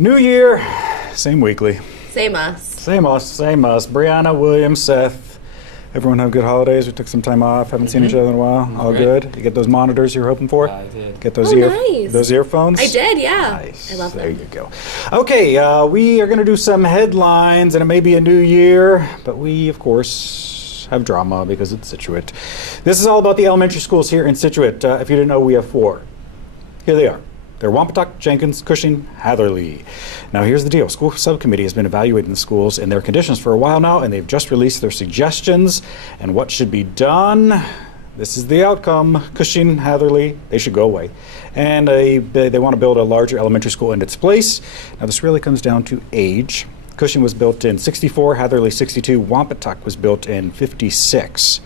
New year, same weekly. Same us. Same us, same us. Brianna, William, Seth. Everyone have good holidays. We took some time off. Haven't seen each other in a while. All good. You get those monitors you were hoping for? I did. Get those nice. those earphones? I did, yeah. Nice. I love them. There you go. Okay, we are going to do some headlines, and it may be a new year, but we, of course, have drama because it's Scituate. This is all about the elementary schools here in Scituate. If you didn't know, we have 4. Here they are. They're Wampatuck, Jenkins, Cushing, Hatherley. Now here's the deal. School subcommittee has been evaluating the schools and their conditions for a while now, and they've just released their suggestions and what should be done. This is the outcome. Cushing, Hatherley, they should go away. And they want to build a larger elementary school in its place. Now this really comes down to age. Cushing was built in 64, Hatherley 62, Wampatuck was built in 56.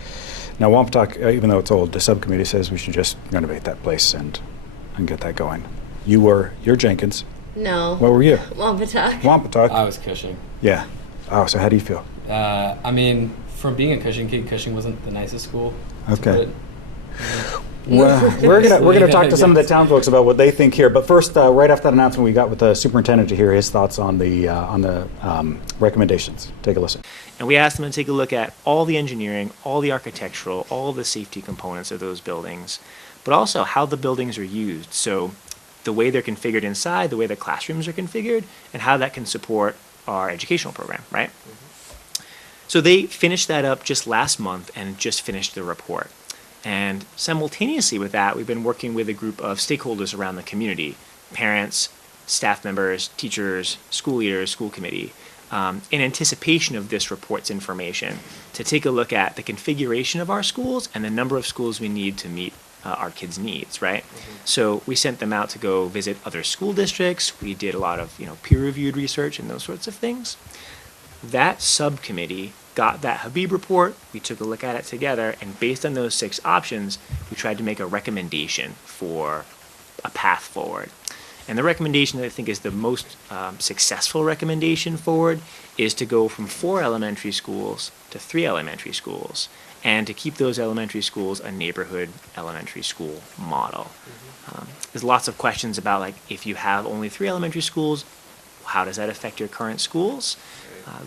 Now Wampatuck, even though it's old, the subcommittee says we should just renovate that place and get that going. You're Jenkins. No. What were you? Wampatuck. Wampatuck. I was Cushing. Yeah. Oh, so how do you feel? I mean, from being a Cushing kid, Cushing wasn't the nicest school. Okay. Well, we're gonna talk to some of the town folks about what they think here. But first, right after that announcement, we got with the superintendent to hear his thoughts on the recommendations. Take a listen. And we asked them to take a look at all the engineering, all the architectural, all the safety components of those buildings, but also how the buildings are used. So the way they're configured inside, the way the classrooms are configured, and how that can support our educational program, right? Mm-hmm. So they finished that up just last month and just finished the report. And simultaneously with that, we've been working with a group of stakeholders around the community, parents, staff members, teachers, school leaders, school committee, in anticipation of this report's information, to take a look at the configuration of our schools and the number of schools we need to meet our kids' needs, right? Mm-hmm. So we sent them out to go visit other school districts. We did a lot of peer-reviewed research and those sorts of things. That subcommittee got that Habib report. We took a look at it together, and based on those 6 options, we tried to make a recommendation for a path forward. And the recommendation that I think is the most successful recommendation forward is to go from 4 elementary schools to 3 elementary schools, and to keep those elementary schools a neighborhood elementary school model. Mm-hmm. There's lots of questions about, like, if you have only 3 elementary schools, how does that affect your current schools?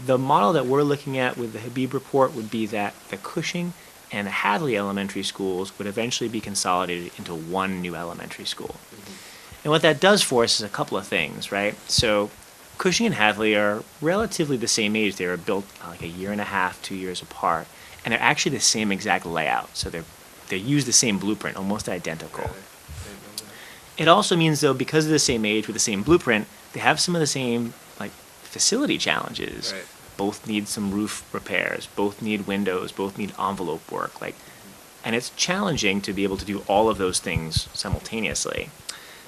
The model that we're looking at with the Habib report would be that the Cushing and the Hadley elementary schools would eventually be consolidated into one new elementary school. Mm-hmm. And what that does for us is a couple of things, right? So Cushing and Hadley are relatively the same age. They were built like a year and a half, 2 years apart. And they're actually the same exact layout. So they use the same blueprint, almost identical. It also means, though, because of the same age with the same blueprint, they have some of the same facility challenges. Right. Both need some roof repairs, both need windows, both need envelope work. And it's challenging to be able to do all of those things simultaneously.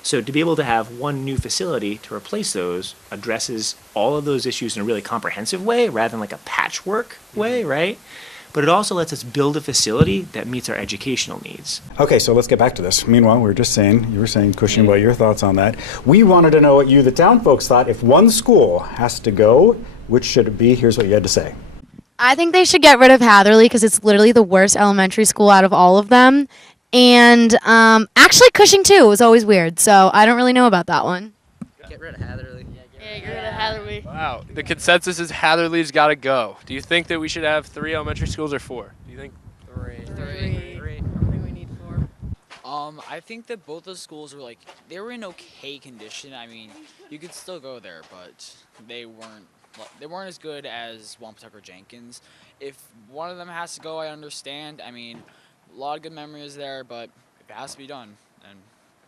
So to be able to have one new facility to replace those addresses all of those issues in a really comprehensive way rather than like a patchwork way, right? But it also lets us build a facility that meets our educational needs. Okay, so let's get back to this. Meanwhile, you were saying, Cushing, what your thoughts on that. We wanted to know what you, the town folks, thought. If one school has to go, which should it be? Here's what you had to say. I think they should get rid of Hatherley because it's literally the worst elementary school out of all of them. And actually Cushing, too, was always weird. So I don't really know about that one. Get rid of Hatherley. Yeah, get rid of Hatherley. Wow. The consensus is Hatherley's got to go. Do you think that we should have 3 elementary schools or 4? Do you think? 3. I don't think we need 4. I think that both those schools were they were in okay condition. I mean, you could still go there, but they weren't as good as Wampatuck or Jenkins. If one of them has to go, I understand. I mean, a lot of good memories there, but if it has to be done, then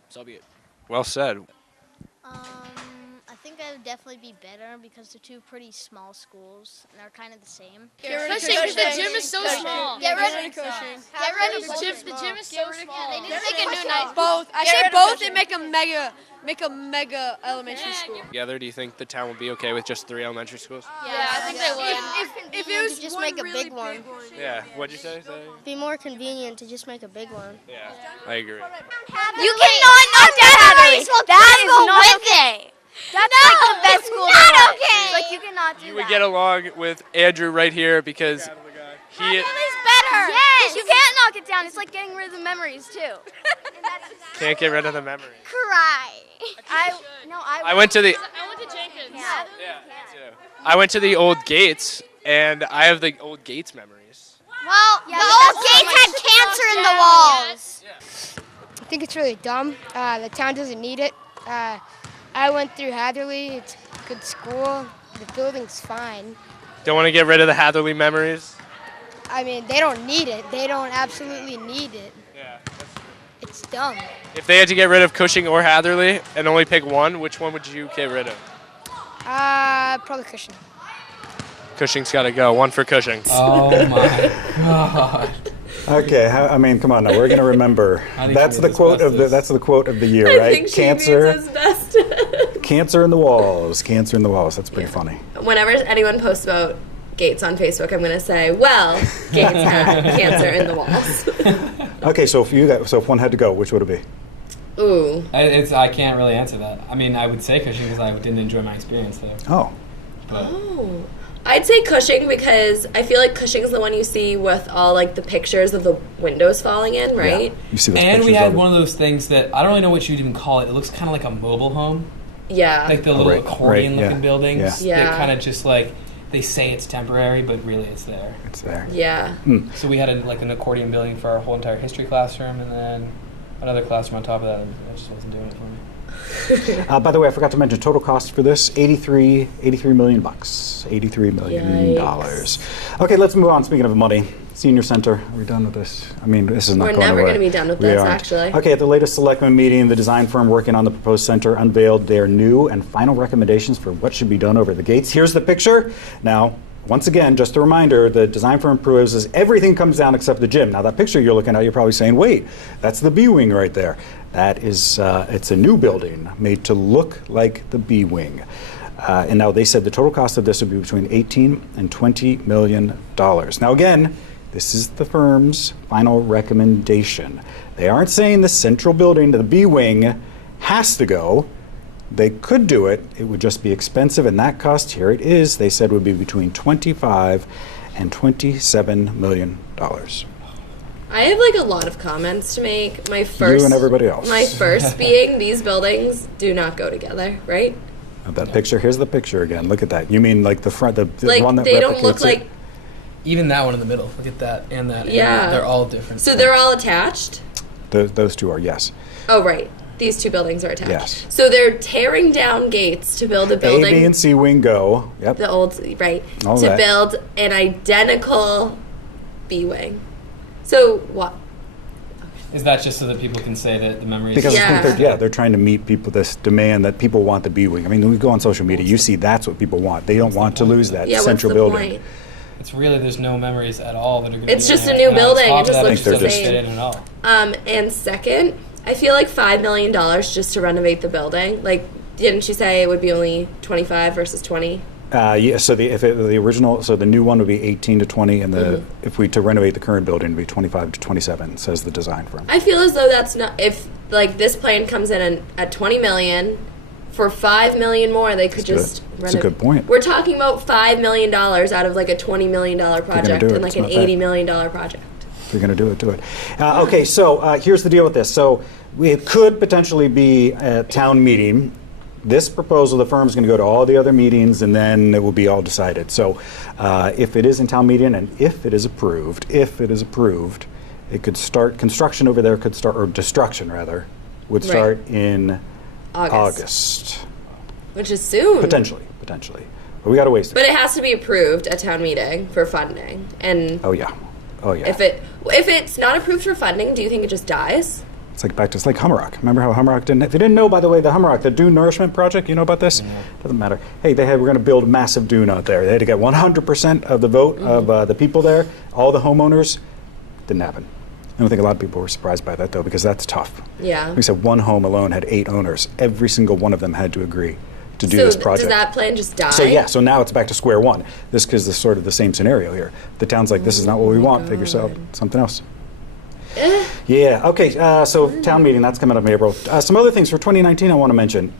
so be it. Well said. I think that would definitely be better because they're 2 pretty small schools and they're kind of the same. Get rid of Cushing. The gym is so small. Get rid of Cushing. Get rid of The gym is so small. They need to make a new nice. Both. I say both and make a mega elementary school. Together, do you think the town would be okay with just 3 elementary schools? Yeah, I think they would. If it was just make a big one. Yeah. What'd you say? Be more convenient to just make a big one. Yeah, I agree. You cannot knock down Hatherley. That is not okay. That's the best school. Not okay. You cannot do that. You would get along with Andrew right here because he. Hatherley's better. Yes. You can't knock it down. It's like getting rid of the memories too. Can't get rid of the memory. Cry. I went to the. I went to Jenkins. I went to the old gates, and I have the old gates memories. Well, the old gates had cancer in the walls. I think it's really dumb. The town doesn't need it. I went through Hatherley. It's a good school. The building's fine. Don't want to get rid of the Hatherley memories? I mean, they don't need it. They don't absolutely need it. Yeah. It's dumb. If they had to get rid of Cushing or Hatherley and only pick one, which one would you get rid of? Probably Cushing. Cushing's got to go. One for Cushing. Oh my God. Okay, I mean, come on now. We're gonna remember. That's the quote of the. That's the quote of the year, I right? think she Cancer. means his best. Cancer in the walls. Cancer in the walls. That's pretty funny. Whenever anyone posts about Gates on Facebook, I'm going to say, well, Gates had cancer in the walls. Okay, so if one had to go, which would it be? Ooh. I can't really answer that. I mean, I would say Cushing because I didn't enjoy my experience there. Oh. But Oh. I'd say Cushing because I feel like Cushing's the one you see with all like the pictures of the windows falling in, right? Yeah. You see those and we pictures had of it. one of those things that I don't really know what you'd even call it. It looks kind of like a mobile home, Yeah. like the little right, accordion-looking yeah, buildings. yeah. That kind of just like they say it's temporary, but really it's there. It's there. Yeah. So we had an accordion building for our whole entire history classroom, and then another classroom on top of that. It just wasn't doing it for me. By the way, I forgot to mention total cost for this: $83 million. $83 million. Yikes. Okay, let's move on. Speaking of money, senior center. Are we done with this? I mean, this is not We're going never away. going to be done with We this, aren't. actually. Okay, at the latest selectmen meeting, the design firm working on the proposed center unveiled their new and final recommendations for what should be done over the gates. Here's the picture. Now, once again, just a reminder, the design firm proposes everything comes down except the gym. Now, that picture you're looking at, you're probably saying, wait, that's the B wing right there. That is, it's a new building made to look like the B wing. And now they said the total cost of this would be between $18 and $20 million. Now, again, this is the firm's final recommendation. They aren't saying the central building, the B wing, has to go. They could do it. It would just be expensive, and that cost, here it is, they said would be between $25 and $27 million. I have like a lot of comments to make. My first, You and everybody else. My first being these buildings do not go together, right? That picture, here's the picture again. Look at that. You mean like the front, the Like one that they don't look replicates like. it? Even that one in the middle. Look at that and that. and Yeah. that. They're all different. So they're all attached. Those two are, yes. Oh right, these two buildings are attached. Yes. So they're tearing down gates to build a A, building. B, and C wing go. Yep. The old right All to that. build an identical B wing. So what? Is that just so that people can say that the memories? Because Yeah. I think they're trying to meet people this demand that people want the B wing. I mean, when we go on social media, you see that's what people want. They don't want to lose that Yeah, what's central the building. point? It's really there's no memories at all that are going to. It's just a new building. It just looks the doesn't same. fit in at all. And second, I feel like $5 million just to renovate the building. Like, didn't you say it would be only 25 versus 20? Yeah. So the original, so the new one would be 18 to 20, and if we to renovate the current building, it'd be 25 to 27. Says the design firm. I feel as though that's not. If like this plan comes in at 20 million, for $5 million more, they could That's just. good. That's a good point. We're talking about $5 million out of like a $20 million project do it, and like it's an not bad. $80 million project. If you're going to do it, do it. Okay, so here's the deal with this. So it could potentially be a town meeting. This proposal, the firm's going to go to all the other meetings, and then it will be all decided. So if it is in town meeting, and if it is approved, it could start, construction over there could start, or destruction rather, would Right. start in August. Which is soon. Potentially. But we got to wait. But it has to be approved at town meeting for funding. And Oh yeah. if it's not approved for funding, do you think it just dies? It's like back to, it's like Hummerock. Remember how Hummerock didn't, if you didn't know, by the way, the Hummerock, the Dune Nourishment Project, you know about this? Doesn't matter. Hey, we're going to build a massive dune out there. They had to get 100% of the vote of the people there, all the homeowners. Didn't happen. I don't think a lot of people were surprised by that, though, because that's tough. Yeah. Like I said, one home alone had 8 owners. Every single one of them had to agree to do this project. Does that plan just die? So now it's back to square one. This is sort of the same scenario here. The town's like, this is not what we want. Figure out something else. Yeah. Okay. So town meeting, that's coming up in April. Some other things for 2019 I want to mention.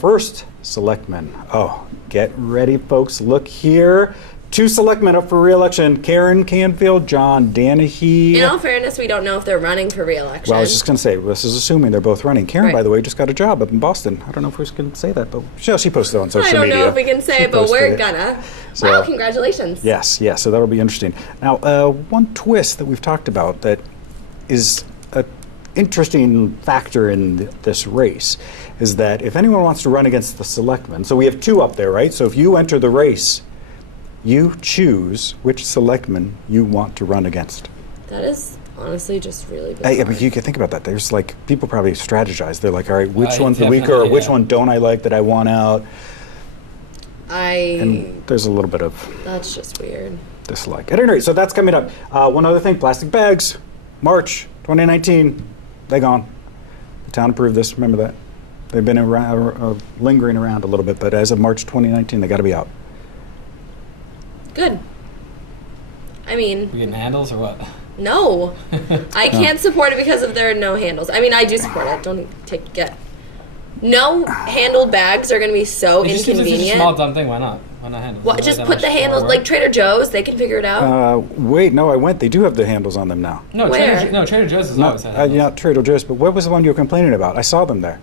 First, selectmen. Oh, get ready, folks. Look here. 2 selectmen up for re-election: Karen Canfield, John Danahy. In all fairness, we don't know if they're running for re-election. Well, I was just going to say, this is assuming they're both running. Karen, Right. by the way, just got a job up in Boston. I don't know if we can say that, but she posted it on social I don't media. know if we can say She it, but posted we're it. gonna. So- Wow, congratulations. Yes, so that'll be interesting. Now, one twist that we've talked about that is an interesting factor in this race is that if anyone wants to run against the selectmen, so we have 2 up there, right? So if you enter the race, you choose which selectman you want to run against. That is honestly just really bizarre. I mean, you can think about that. There's like, people probably strategize. They're like, all right, which I one's the weaker, or definitely, which yeah. one don't I like that I want out? I. And there's a little bit of That's just weird. dislike. At any rate, so that's coming up. One other thing, plastic bags, March 2019, they gone. The town approved this, remember that? They've been around, lingering around a little bit, but as of March 2019, they got to be out. Good. I mean, We getting handles or what? no. I can't support it because of there are no handles. I mean, I do support it. Don't get. No handled bags are going to be so It's just a inconvenient. small dumb thing. Why not? Why not handles? What? Isn't Just that put the much more handles work? like Trader Joe's. They can figure it out. Wait, no, I went. They do have the handles on them now. No, Where? Trader Joe's has always had Not, handles. yeah, Trader Joe's, but what was the one you were complaining about? I saw them there.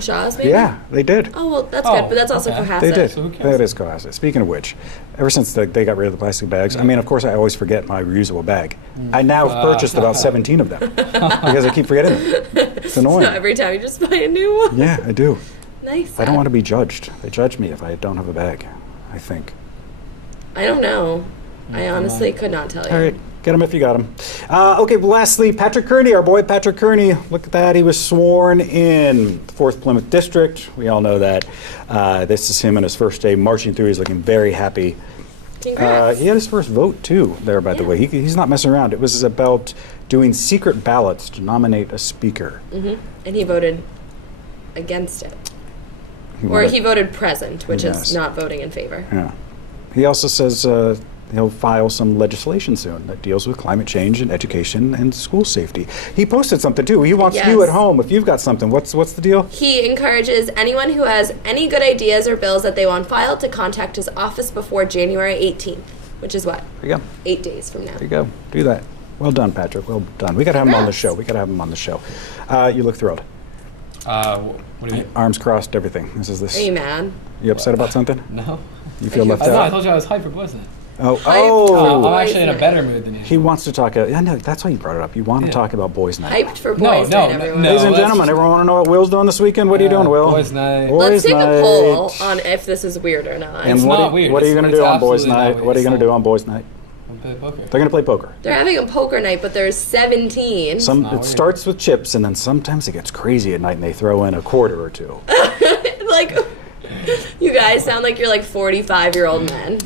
Shaw's maybe. Yeah, they did. Oh well, that's Oh, good, but that's also okay. Cohasset. They did. So who cares? That is Cohasset. Speaking of which, ever since they got rid of the plastic bags, I mean, of course, I always forget my reusable bag. I now have purchased about 17 of them because I keep forgetting them. It's annoying. So every time you just buy a new one. Yeah, I do. Nice. I don't want to be judged. They judge me if I don't have a bag, I think. I don't know. I honestly could not tell you. All right, get them if you got them. Okay, lastly, Patrick Kearney, our boy Patrick Kearney. Look at that. He was sworn in, 4th Plymouth District. We all know that. This is him on his first day marching through. He's looking very happy. Congrats. He had his first vote, too, there, by the Yeah. way. He's not messing around. It was about doing secret ballots to nominate a speaker. And he voted against it. Or wanted- he voted present, which Yes. is not voting in favor. Yeah. He also says he'll file some legislation soon that deals with climate change and education and school safety. He posted something too. He wants you Yes. at home. If you've got something, what's the deal? He encourages anyone who has any good ideas or bills that they want filed to contact his office before January 18th, which is what? There you go. 8 days from now. There you go. Do that. Well done, Patrick. Well done. We got to have him on the Congrats. show. You look thrilled. What do you mean? Arms crossed, everything. This is this. Are you mad? You upset about something? No. You feel left No, I out? told you I was hyped for Boys Night. Oh, Hyped. I'm actually in a Night. better mood than you. He wants to talk. Yeah, no, that's why you brought it up. You want to Yeah. talk about Boys Night. Hyped for No, boys no, night, everyone. no. Ladies and let's gentlemen, just- everyone want to know what Will's doing this weekend? What are you doing, Will? Boys Night. Boys Let's take a Night. poll on if this is weird or not. And It's what not are, weird. what are you going to It's do on Boys absolutely not Night? weird. What are you going to It's do on Boys Night? I'm play poker. They're going to play poker. They're having a poker night, but there's 17. It weird. starts with chips, and then sometimes it gets crazy at night, and they throw in a quarter or two. Like, you guys sound like you're like 45-year-old men.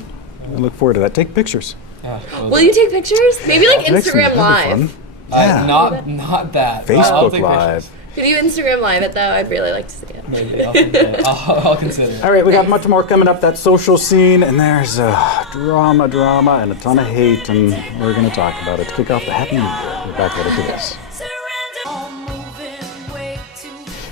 I look forward to that. Take pictures. Yeah, Will you take pictures? Maybe like Excellent. Instagram That'd be Live. fun. Yeah. Not that. I'll Facebook take Live. pictures. Could you Instagram Live it though? I'd really like to see it. Maybe. I'll consider it. All right, we got much more coming up. That social scene, and there's drama, and a ton of hate, and we're going to talk about it to kick off the Happy New Year. We're back later for this.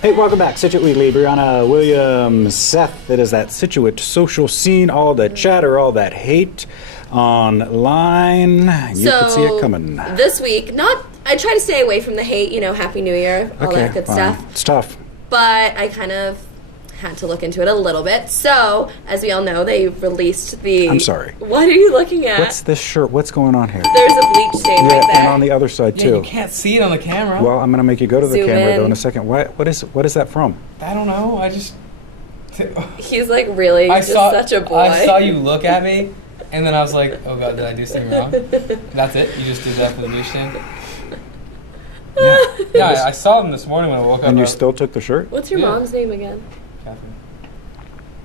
Hey, welcome back. Scituate Weekly, Brianna, William, Seth. It is that Scituate social scene, all the chatter, all that hate online. You could see it coming. This week, I try to stay away from the hate, Happy New Year, all that good fine. stuff. It's tough. But I kind of had to look into it a little bit. So, as we all know, they released the... I'm sorry. What are you looking at? What's this shirt? What's going on here? There's a bleach stain Yeah, right there. and on the other side, Yeah, too. you can't see it on the camera. Well, I'm going to make you go to the Zoom camera, though, in in. a second. What is that from? I don't know. I just. He's like really just such a boy. I saw you look at me, and then I was like, "Oh God, did I do something wrong?" That's it. You just did that for the bleach stain. Yeah, I saw them this morning when I woke up. And you I was- still took the shirt? What's your Yeah. mom's name again? Catherine.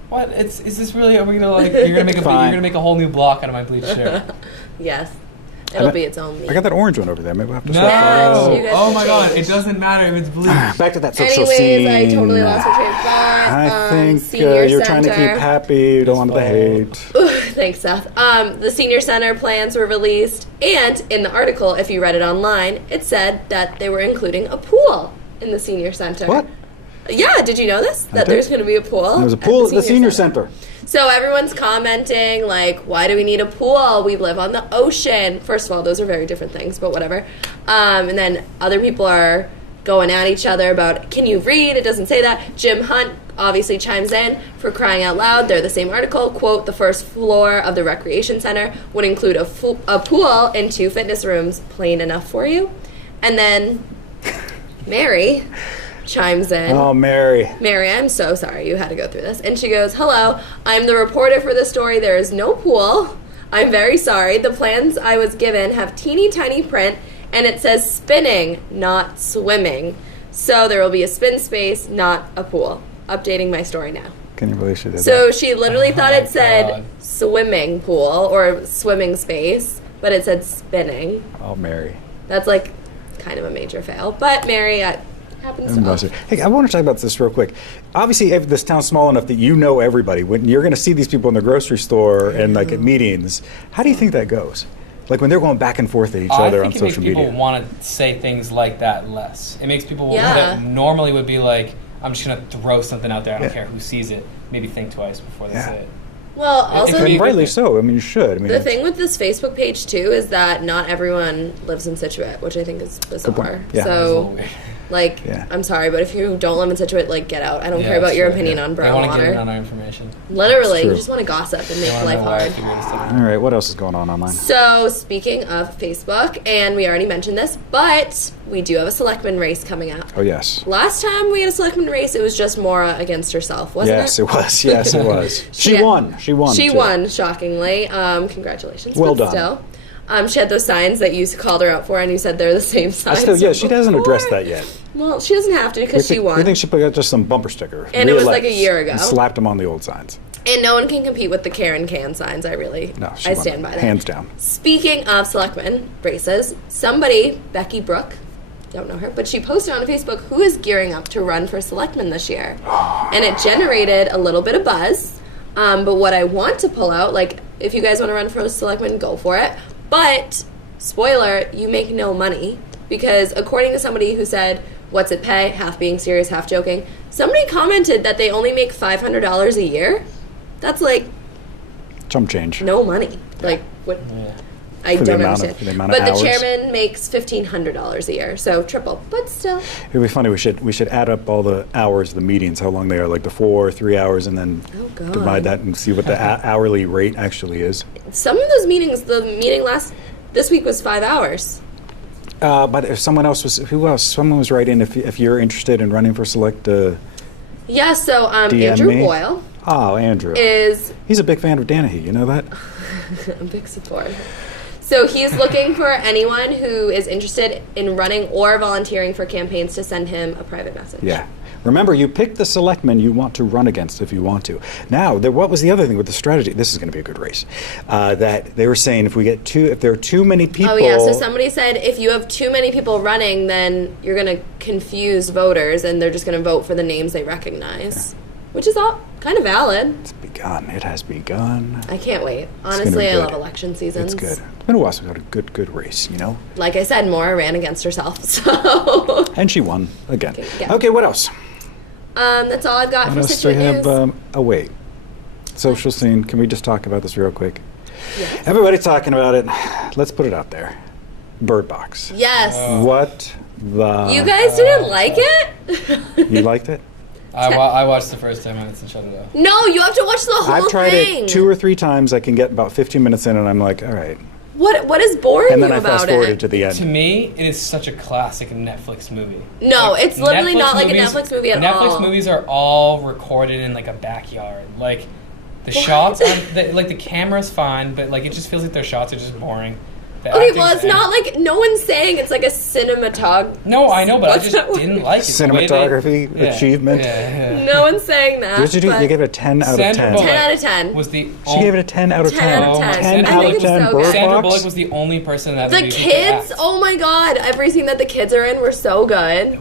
What? Is this really? Are we gonna like? You're gonna make a Fine. you're gonna make a whole new block out of my bleach shirt. Yes. I It'll got- be its own meme. I got that orange one over there. Maybe we'll have to No. swap Yeah, you guys Oh should my God! change. It doesn't matter if it's bleach. Back to that social Anyways, scene. I totally lost my train of thought. I think Senior you're trying to keep Center. happy. You don't want the hate. Thanks, Seth. The senior center plans were released, and in the article, if you read it online, it said that they were including a pool in the senior center. What? Yeah, did you know this? That there's going to be a pool? There's a pool at the senior center. So everyone's commenting, like, why do we need a pool? We live on the ocean. First of all, those are very different things, but whatever. And then other people are going at each other about, can you read? It doesn't say that. Jim Hunt obviously chimes in, for crying out loud. They're the same article. Quote, the first floor of the recreation center would include a pool and 2 fitness rooms. Plain enough for you? And then Mary chimes in. Oh, Mary. Mary, I'm so sorry you had to go through this. And she goes, hello, I'm the reporter for the story. There is no pool. I'm very sorry. The plans I was given have teeny tiny print, and it says spinning, not swimming. So there will be a spin space, not a pool. Updating my story now. Can you believe she did that? So she literally thought it said swimming pool or swimming space, but it said spinning. Oh, Mary. That's like kind of a major fail. But Mary, happens to us. Hey, I want to talk about this real quick. Obviously, if this town's small enough that you know everybody, when you're going to see these people in the grocery store and like at meetings, how do you think that goes? Like when they're going back and forth at each other on social media. I think it makes people want to say things like that less. It makes people that normally would be like, I'm just going to throw something out there. I don't care who sees it. Maybe think twice before they say it. Well, also, and rightly so. I mean, you should. I mean, the thing with this Facebook page too is that not everyone lives in Scituate, which I think is bizarre. Yeah. So, like, I'm sorry, but if you don't live in Scituate, like, get out. I don't care about your opinion on brown water. They want to get in on our information. Literally, you just want to gossip and make life hard. All right, what else is going on online? So, speaking of Facebook, and we already mentioned this, but we do have a selectman race coming up. Oh, yes. Last time we had a selectman race, it was just Maura against herself, wasn't it? Yes, it was. Yes, it was. She won. She won. She won, shockingly. Congratulations. Well but done. Still. She had those signs that you called her out for, and you said they're the same signs. She hasn't addressed that yet. Well, she doesn't have to because she won. We think she put out just some bumper sticker. And it was like a year ago. And slapped them on the old signs. And no one can compete with the Karen Can signs. I stand by that. Hands down. Speaking of selectmen races, somebody, Becky Brooke, don't know her, but she posted on Facebook who is gearing up to run for selectman this year. And it generated a little bit of buzz. But what I want to pull out, like, if you guys want to run for selectman, go for it. But, spoiler, you make no money. Because according to somebody who said, what's it pay? Half being serious, half joking. Somebody commented that they only make $500 a year. That's like... chump change. No money. Like, what... Yeah. I don't understand. But the chairman makes $1,500 a year, so triple, but still. It would be funny. We should add up all the hours of the meetings, how long they are, like the 4 or 3 hours, and then divide that and see what the hourly rate actually is. Some of those meetings, the meeting this week was 5 hours. But if someone else was, who else? Someone was writing if you're interested in running for select. Yeah. So Andrew Boyle. Oh, Andrew. He's a big fan of Danahy. You know that? A big supporter. So he's looking for anyone who is interested in running or volunteering for campaigns to send him a private message. Yeah. Remember, you pick the selectmen you want to run against if you want to. Now, what was the other thing with the strategy? This is going to be a good race. That they were saying if there are too many people. Oh yeah. So somebody said if you have too many people running, then you're going to confuse voters, and they're just going to vote for the names they recognize, which is all kind of valid. It's begun. It has begun. I can't wait. Honestly, I love election seasons. It's good. It's been a while since we had a good race, you know? Like I said, Maura ran against herself, so... And she won again. Okay, what else? That's all I've got for Scituate news. Wait. Social scene. Can we just talk about this real quick? Yes. Everybody's talking about it. Let's put it out there. Bird Box. Yes. What the... You guys didn't like it? You liked it? I watched the first 10 minutes and shut it off. No, you have to watch the whole thing. I've tried it 2 or 3 times. I can get about 15 minutes in, and I'm like, all right. What is boring you about it? And then I fast-forwarded to the end. To me, it is such a classic Netflix movie. No, it's literally not like a Netflix movie at all. Netflix movies are all recorded in like a backyard. Like the shots, like the camera's fine, but like it just feels like their shots are just boring. Okay, well, it's not like no one's saying it's like a cinematography. No, I know, but I just didn't like it. Cinematography achievement. Yeah. No one's saying that. What did you do? You gave it a 10 out of 10. 10 out of 10. She gave it a 10 out of 10. 10 out of 10. 10 out of 10. So Sandra Bullock was the only person that the kids. Oh my God! Everything that the kids are in were so good.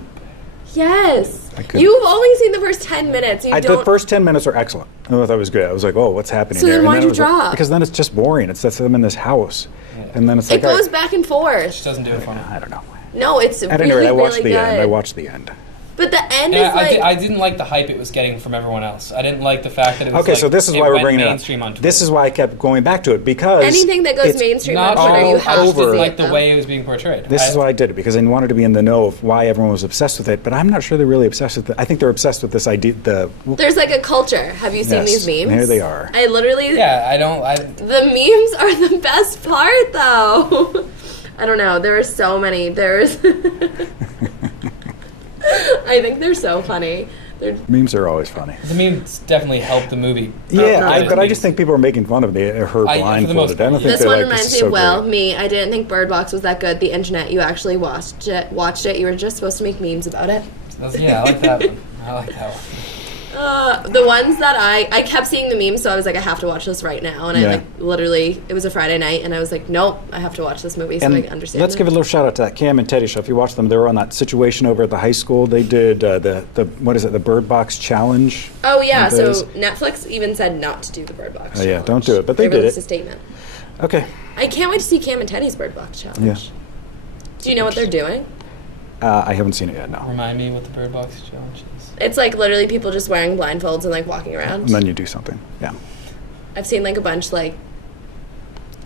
Yes. You've only seen the first 10 minutes. The first 10 minutes are excellent. I thought that was good. I was like, oh, what's happening so there? So then why'd you drop? Because then it's just boring. It's them in this house. Yeah. And then it's like... It goes back and forth. She doesn't do it for me. I don't know. No, it's at any rate, I watched the end. I watched the end. But the end is like... I didn't like the hype it was getting from everyone else. I didn't like the fact that it was okay, so this is why we're bringing it up. On Twitter. This is why I kept going back to it, because... Anything that goes mainstream on Twitter, you have to see didn't like the way it was being portrayed. This is why I did it, because I wanted to be in the know of why everyone was obsessed with it, but I'm not sure they're really obsessed with it. I think they're obsessed with this idea... There's like a culture. Have you seen these memes? Here they are. I literally... Yeah, The memes are the best part, though. I don't know. There are so many. There's... I think they're so funny. Memes are always funny. The memes definitely helped the movie. Yeah, but I just think people are making fun of her blindfolded. I don't think this one like, reminds me of me. I didn't think Bird Box was that good. The internet, you actually watched it. You were just supposed to make memes about it. Yeah, I like that one. I like that one. The ones that I kept seeing the memes, so I was like, I have to watch this right now. And I literally, it was a Friday night, and I was like, nope, I have to watch this movie so I can understand. Let's give a little shout out to that Cam and Teddy show. If you watch them, they were on that situation over at the high school. They did the Bird Box challenge. Oh yeah, so Netflix even said not to do the Bird Box. Oh yeah, don't do it, but they did released it. A statement. Okay. I can't wait to see Cam and Teddy's Bird Box challenge. Yeah. Do you know what they're doing? I haven't seen it yet. No. Remind me what the Bird Box challenge is. It's like literally people just wearing blindfolds and like walking around. And then you do something. Yeah. I've seen like a bunch like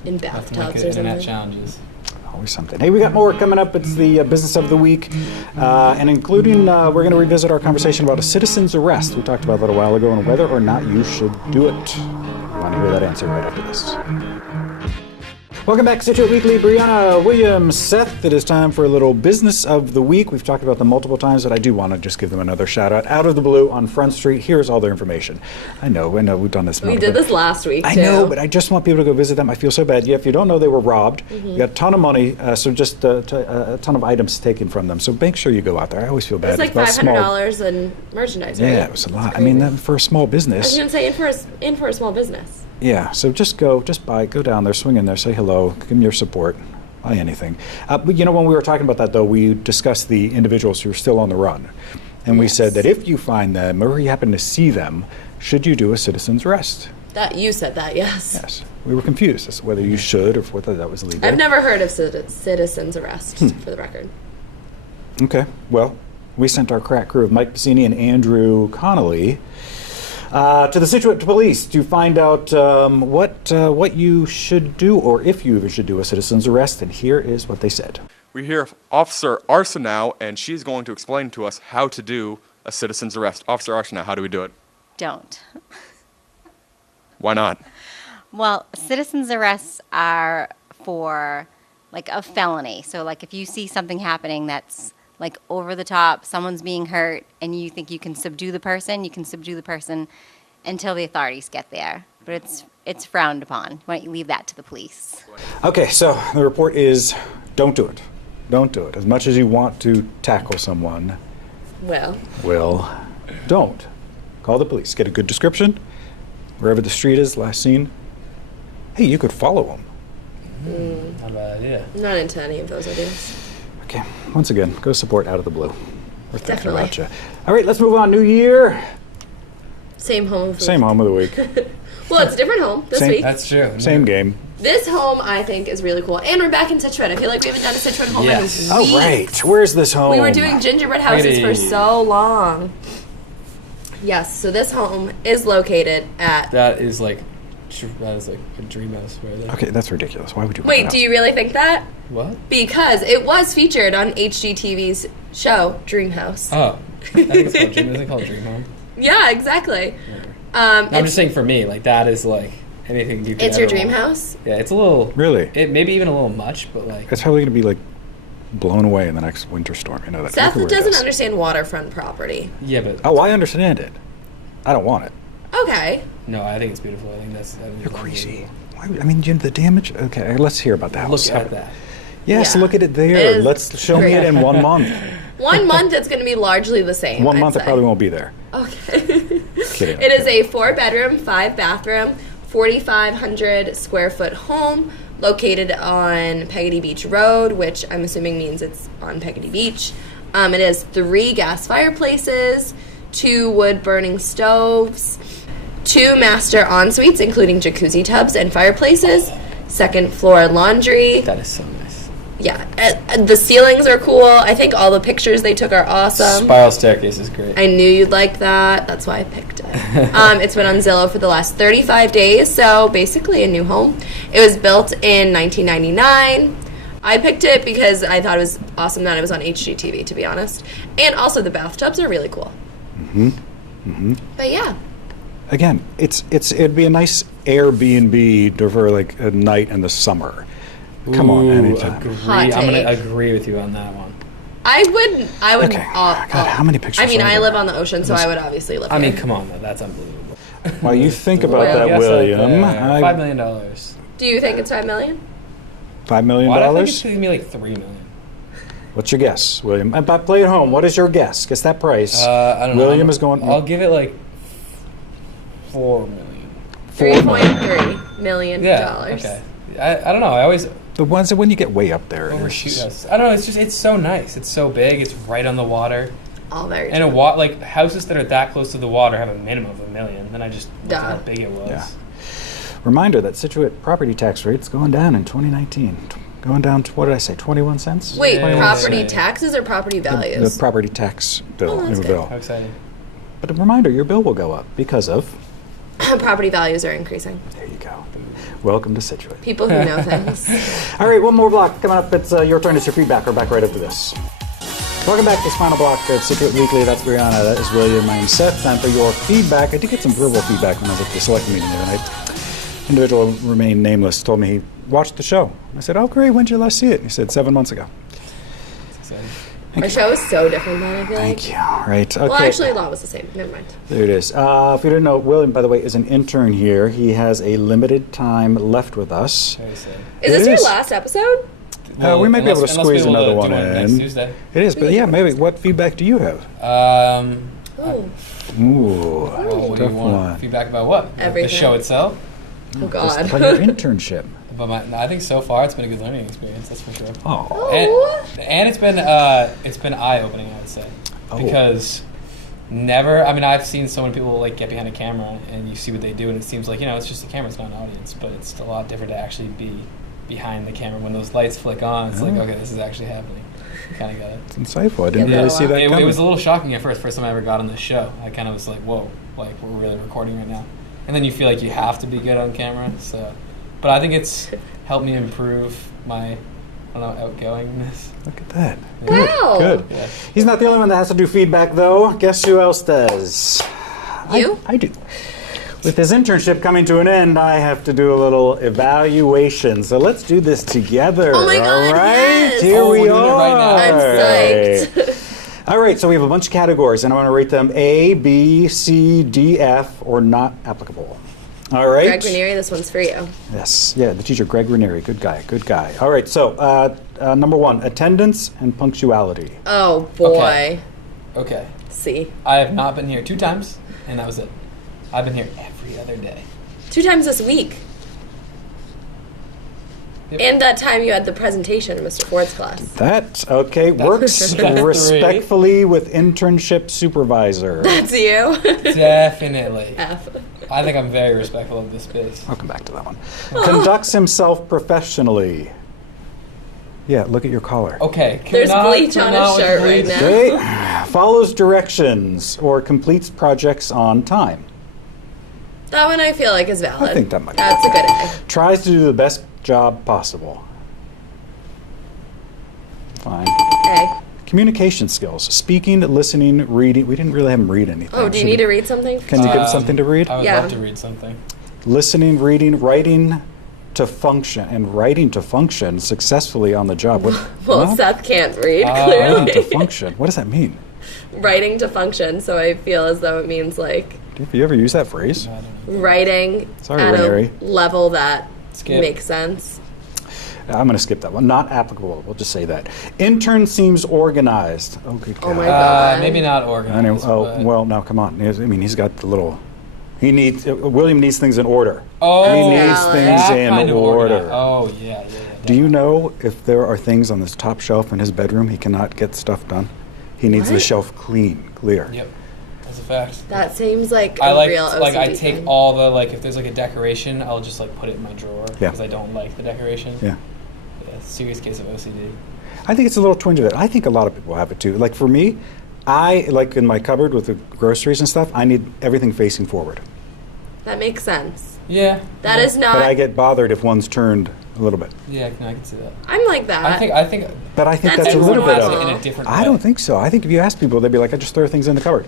in bathtubs or something. Internet challenges. Always something. Hey, we got more coming up. It's the business of the week, and including we're going to revisit our conversation about a citizen's arrest. We talked about that a while ago, and whether or not you should do it. You want to hear that answer right after this. Welcome back to Scituate Weekly. Brianna, Williams, Seth. It is time for a little business of the week. We've talked about them multiple times, but I do want to just give them another shout out. Out of the blue on Front Street. Here's all their information. I know, we've done this. We did this last week, too. I know, but I just want people to go visit them. I feel so bad. Yeah, if you don't know, they were robbed. You got a ton of money, so just a ton of items taken from them. So make sure you go out there. I always feel bad. It's like $500 in merchandise, right? Yeah, it was a lot. I mean, for a small business. I was going to say, in for a small business. Yeah, so just go down there, swing in there, say hello, give them your support, buy anything. But when we were talking about that, though, we discussed the individuals who are still on the run. And we said that if you find them or you happen to see them, should you do a citizen's arrest? You said that, yes. Yes. We were confused as to whether you should or whether that was legal. I've never heard of citizen's arrest, for the record. Okay. Well, we sent our crack crew of Mike Bassini and Andrew Connolly to the Scituate Police to find out what you should do, or if you even should do a citizen's arrest. And here is what they said. We're here with Officer Arsenault, and she's going to explain to us how to do a citizen's arrest. Officer Arsenault, how do we do it? Don't. Why not? Well, citizen's arrests are for like a felony. So like if you see something happening that's like over the top, someone's being hurt, and you think you can subdue the person, you can subdue the person until the authorities get there. But it's frowned upon. Why don't you leave that to the police? Okay, so the report is don't do it. Don't do it. As much as you want to tackle someone, don't. Call the police. Get a good description. Wherever the street is, last seen. Hey, you could follow them. Not a bad idea. Not into any of those ideas. Okay, once again, go support Out of the Blue. We're thinking Definitely. about you. All right, let's move on. New year. Same home of the Same home of the week. Well, it's a different home this week. That's true. Same game. This home, I think, is really cool. And we're back in Scituate. I feel like we haven't done a Scituate home in weeks. Oh, right. Where's this home? We were doing gingerbread houses for so long. Yes, so this home is located at... That is like a dream house right there. Okay, that's ridiculous. Why would you... Wait, do you really think that? What? Because it was featured on HGTV's show, Dream House. Oh. I think it's called Dream. Isn't it called Dream Home? Yeah, exactly. No, I'm just saying for me, like that is like anything you can It's your dream house? Yeah, it's a little... Really? It maybe even a little much, but like... It's probably going to be like blown away in the next winter storm. You know that. Seth doesn't understand waterfront property. Yeah, but... Oh, I understand it. I don't want it. Okay. No, I think it's beautiful. I think that's... You're crazy. Why, I mean, the damage... Okay, let's hear about the house. Look at that. Yes, Yeah. look at it there. Let's show me it in 1 month. 1 month, it's going to be largely the same. 1 I'd month, say. it probably won't be there. Okay. Kidding. It is a 4-bedroom, 5-bathroom, 4,500 square foot home located on Peggotty Beach Road, which I'm assuming means it's on Peggotty Beach. It has 3 gas fireplaces, 2 wood-burning stoves, 2 master en-suites, including jacuzzi tubs and fireplaces, 2nd floor laundry. That is so nice. Yeah, the ceilings are cool. I think all the pictures they took are awesome. Spiral staircase is great. I knew you'd like that. That's why I picked it. It's been on Zillow for the last 35 days, so basically a new home. It was built in 1999. I picked it because I thought it was awesome that it was on HGTV, to be honest. And also the bathtubs are really cool. But yeah. Again, it'd be a nice Airbnb for like a night in the summer. Come on, anytime. Hot I'm going take. to agree with you on that one. I would. Okay. God, how many pictures I mean, are I there? live on the ocean, so I would obviously live I here. mean, come on, though. That's unbelievable. While you think about Well, that, Guess William, $5 million. Do you think it's $5 million? $5 million? Why do I think it's going to be like $3 million? What's your guess, William? But play at home. What is your guess? Guess that price. I don't know. William is going. I'll give it like $4 million. $3.3 million. Yeah. Okay. I don't know. I always The ones that when you get way up there. overshoot us. I don't know. It's so nice. It's so big. It's right on the water. All very And true. like houses that are that close to the water have a minimum of $1 million. Then I just looked at how Duh. big it was. Yeah. Reminder that Scituate property tax rate's going down in 2019. Going down to, what did I say, 21 cents? Wait, 21 property cents. taxes or property The values? property tax bill, Oh, that's new good. bill. How exciting. But a reminder, your bill will go up because of. Property values are increasing. There you go. Welcome to Scituate. People who know things. All right, one more block coming up. It's your turn. It's your feedback. We're back right after this. Welcome back to this final block of Scituate Weekly. That's Brianna. That is William. My name's Seth. Time for your feedback. I did get some verbal feedback when I was at the select meeting the other night. Individual remained nameless told me he watched the show. I said, "Oh, great. When did you last see it?" He said, 7 months ago. It's exciting. Our show is so different than I feel like. Thank you. All right. Okay. Well, actually, a lot was the same. Never mind. There it is. If you didn't know, William, by the way, is an intern here. He has a limited time left with us. Very sad. Is this It your is. last episode? We might be able to unless squeeze we will another do one it next in. Tuesday. It is, but yeah, maybe. What feedback do you have? Ooh. Ooh, What do tough you want? one. Feedback about what? Everything. The show itself? Oh, Just God. about your internship. But I think so far it's been a good learning experience. That's for sure. Oh. Oh. And it's been eye opening, I would say, because never. I mean, I've seen so many people like get behind a camera and you see what they do, and it seems like it's just a camera, it's not an audience, but it's a lot different to actually be behind the camera when those lights flick on. It's like, okay, this is actually happening. You kind of got it. It's insightful. I didn't really see that coming. It was a little shocking at first time I ever got on this show. I kind of was like, whoa, like we're really recording right now. And then you feel like you have to be good on camera. So, but I think it's helped me improve my, outgoingness. Look at that. Wow. Good. Yeah. He's not the only one that has to do feedback, though. Guess who else does? You? I do. With his internship coming to an end, I have to do a little evaluation. So let's do this together. Oh my God, all right? yes. Here Oh, we we're doing it are. right now. I'm psyched. All right, so we have a bunch of categories, and I want to rate them A, B, C, D, F, or not applicable. All right? Greg Ranieri, this one's for you. Yes. Yeah, the teacher, Greg Ranieri. Good guy. Good guy. All right, so number one, attendance and punctuality. Oh, boy. Okay. See. I have not been here 2 times, and that was it. I've been here every other day. 2 times this week. Yep. And that time you had the presentation in Mr. Ford's class. That, okay, works That's respectfully with internship supervisor. That's you. Definitely. F. I think I'm very respectful of this space. I'll come back to that one. Conducts himself professionally. Yeah, look at your collar. Okay. There's bleach on his shirt right now. Okay. Follows directions or completes projects on time. That one I feel like is valid. I think that might be. That's a good A. Tries to do the best job possible. Fine. A. Communication skills. Speaking, listening, reading. We didn't really have him read anything. Oh, do you Should need we- to read something? Can you give something to read? I would Yeah. love to read something. Listening, reading, writing to function, and writing to function successfully on the job. What, Well, huh? Seth can't read, Writing to clearly. function. What does that mean? Writing to function, so I feel as though it means, like, Have you ever used that phrase? I don't know. writing Sorry, at Ranieri. a level that Skip. makes sense. I'm going to skip that one. Not applicable. We'll just say that. Intern seems organized. Oh, good God. Oh my God. Maybe not I know. organized. Oh, but- well, now come on. He's got the little. He needs. William needs things in order. Oh, he needs valid. things that in kind of order. organized. Oh, yeah. Do you know if there are things on this top shelf in his bedroom he cannot get stuff done? He needs the What? shelf clear. Yep. That's a fact. That seems like I a like real OCD like I take thing. all the if there's like a decoration, I'll just like put it in my drawer Yeah. because I don't like the decoration. Yeah. Yeah, serious case of OCD. I think it's a little twinge of it. I think a lot of people have it too. Like for me, I like in my cupboard with the groceries and stuff, I need everything facing forward. That makes sense. Yeah. That is not. But I get bothered if one's turned a little bit. Yeah, no, I can see that. I'm like that. I think. But I think That's that's a little bit of it in it. a different I way. don't think so. I think if you ask people, they'd be like, I just throw things in the cupboard.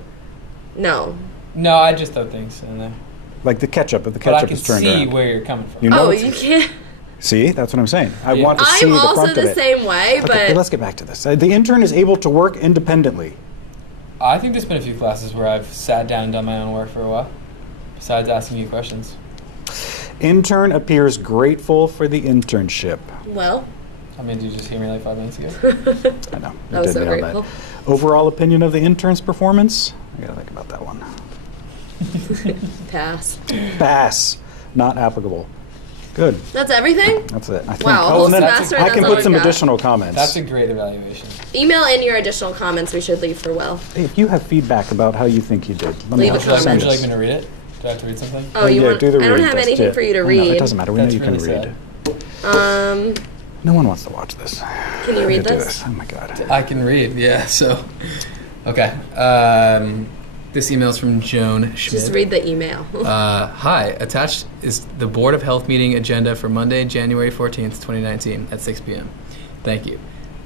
No. No, I just throw things in there. Like the ketchup, if the But I ketchup can is turned see around. where you're coming from. You know Oh, it's- you can't. See, that's what I'm saying. I Yeah. want to see I'm the also front of the it. same way, Okay, but let's get back to this. The intern is able to work independently. I think there's been a few classes where I've sat down and done my own work for a while, besides asking you questions. Intern appears grateful for the internship. well, I mean, did you just hear me like 5 minutes ago? I know. I was did so nail grateful. that. Overall opinion of the intern's performance? I gotta think about that one. pass. Pass. Not applicable. Good. That's everything? That's it. I think. Wow, a Oh, whole and then semester, I that's can all put we've some got. additional comments. That's a great evaluation. Email in your additional comments we should leave for Will. Hey, if you have feedback about how you think you did, let me Leave a know. Would you like Send me us. to read it? Do I have to read something? Oh, you yeah, want? do the I don't read have test, anything yeah. for you to I know, read. it doesn't matter. We know That's you can really read. sad. No one wants to watch this. Can you read Do this? Oh my god. I can read, yeah, so. Okay. This email's from Joan Schmidt. Just read the email. Hi, attached is the Board of Health meeting agenda for Monday, January 14th, 2019 at 6 p.m. Thank you.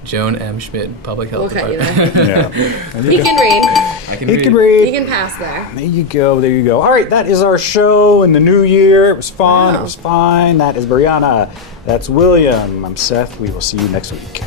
Joan M. Schmidt, Public Health We'll cut you Department. there. Yeah. He can read. I can He read. can read. He can pass there. There you go. There you go. All right, that is our show in the new year. It was fun. Wow. It was fine. That is Brianna. That's William. I'm Seth. We will see you next week.